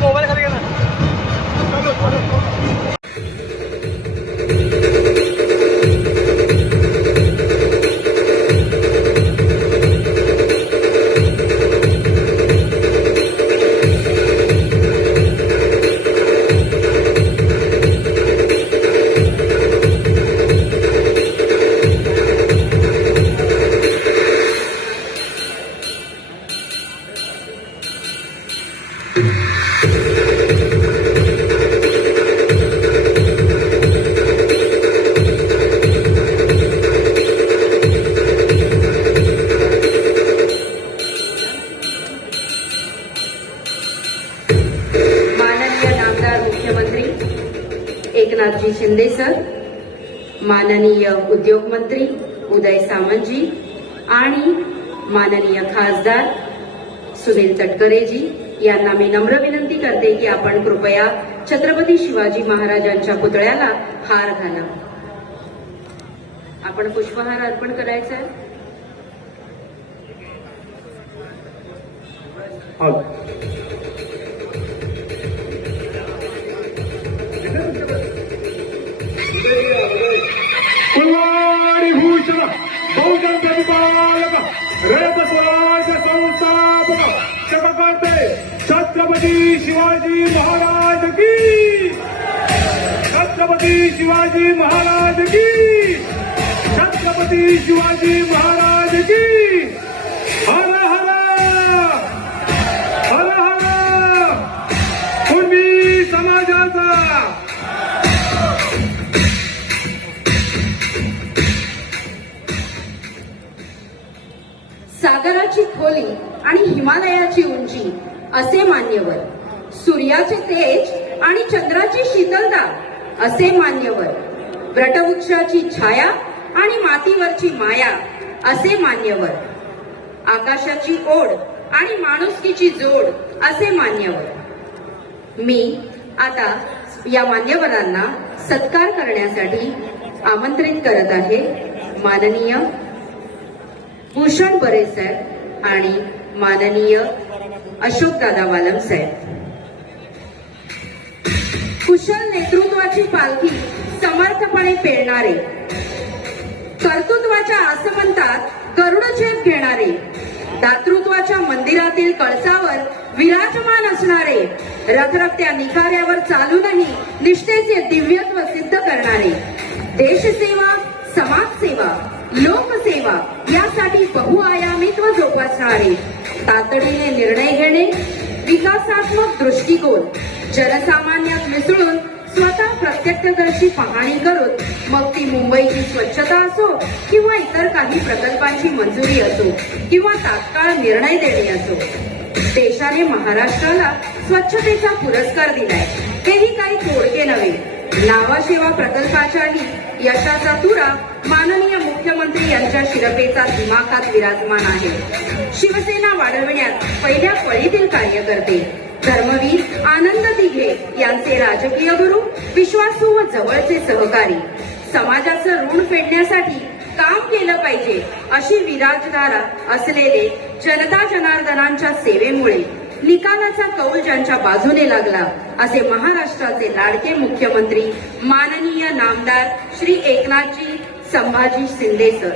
Vamos, vale. Eknathji Shinde sir माननीय उद्योग मंत्री उदय सामंतजी आणि माननीय खासदार सुनील तटकरेजी. यांना मी नम्र विनंती करते की आपण कृपया छत्रपती शिवाजी महाराजांच्या पुतळ्याला हार घाला. आपण पुष्पहार अर्पण करायचा आहे. छत्रपती शिवाजी महाराज की छत्रपती शिवाजी महाराज की। हर हर हर हर कुणबी समाजाचा। सागराची खोली आणि हिमालयाची उंची असे मान्यवर. सूर्याचे तेज आणि चंद्राची शीतलता असे मान्यवर. व्रटवृक्षाची छाया आणि मातीवरची माया असे मान्यवर. आकाशाची ओढ आणि माणुसकीची जोड असे मान्यवर. मी आता या मान्यवरांना सत्कार करण्यासाठी आमंत्रित करत आहे माननीय भूषण बरे साहेब आणि माननीय अशोकदादा वालम साहेब. कुशल नेतृत्वाची पालखी समर्थपणे पेरणारे कर्तृत्वाच्या आसमंतात गरुडछेद घेणारे. दातृत्वाच्या मंदिरातील कळसावर विराजमान असणारे. रखरखत्या निखाऱ्यावर चालूनही निष्ठेचे दिव्यत्व सिद्ध करणारे. देशसेवा समाजसेवा लोकसेवा यासाठी बहुआयामित्व जोपासणारे. तातडीने निर्णय घेणे विकासात्मक दृष्टिकोन जनसामान्यात मिसळून स्वतः प्रत्यक्षदर्शी पाहणी करून मग ती मुंबईची स्वच्छता असो किंवा इतर काही प्रकल्पांची मंजुरी असो किंवा तात्काळ निर्णय देणे असो. देशाने महाराष्ट्राला स्वच्छतेचा पुरस्कार दिलाय. हेही काही तोडके नव्हे. नावाशेवा प्रकल्पाच्याही यशाचा तुरा माननीय मुख्यमंत्री यांच्या शिरपेचा दिमाखात विराजमान आहे. शिवसेना वाढविण्यात पहिल्या फळीतील कार्यकर्ते धर्मवीर आनंद दिघे यांचे राजकीय गुरु विश्वासू व जवळचे सहकारी. समाजाचं ऋण फेडण्यासाठी काम केलं पाहिजे अशी विराजदारा असलेले जनता जनार्दनांच्या सेवेमुळे निकालाचा कौल ज्यांच्या बाजूने लागला असे महाराष्ट्राचे लाडके मुख्यमंत्री माननीय नामदार श्री एकनाथजी संभाजी शिंदे सर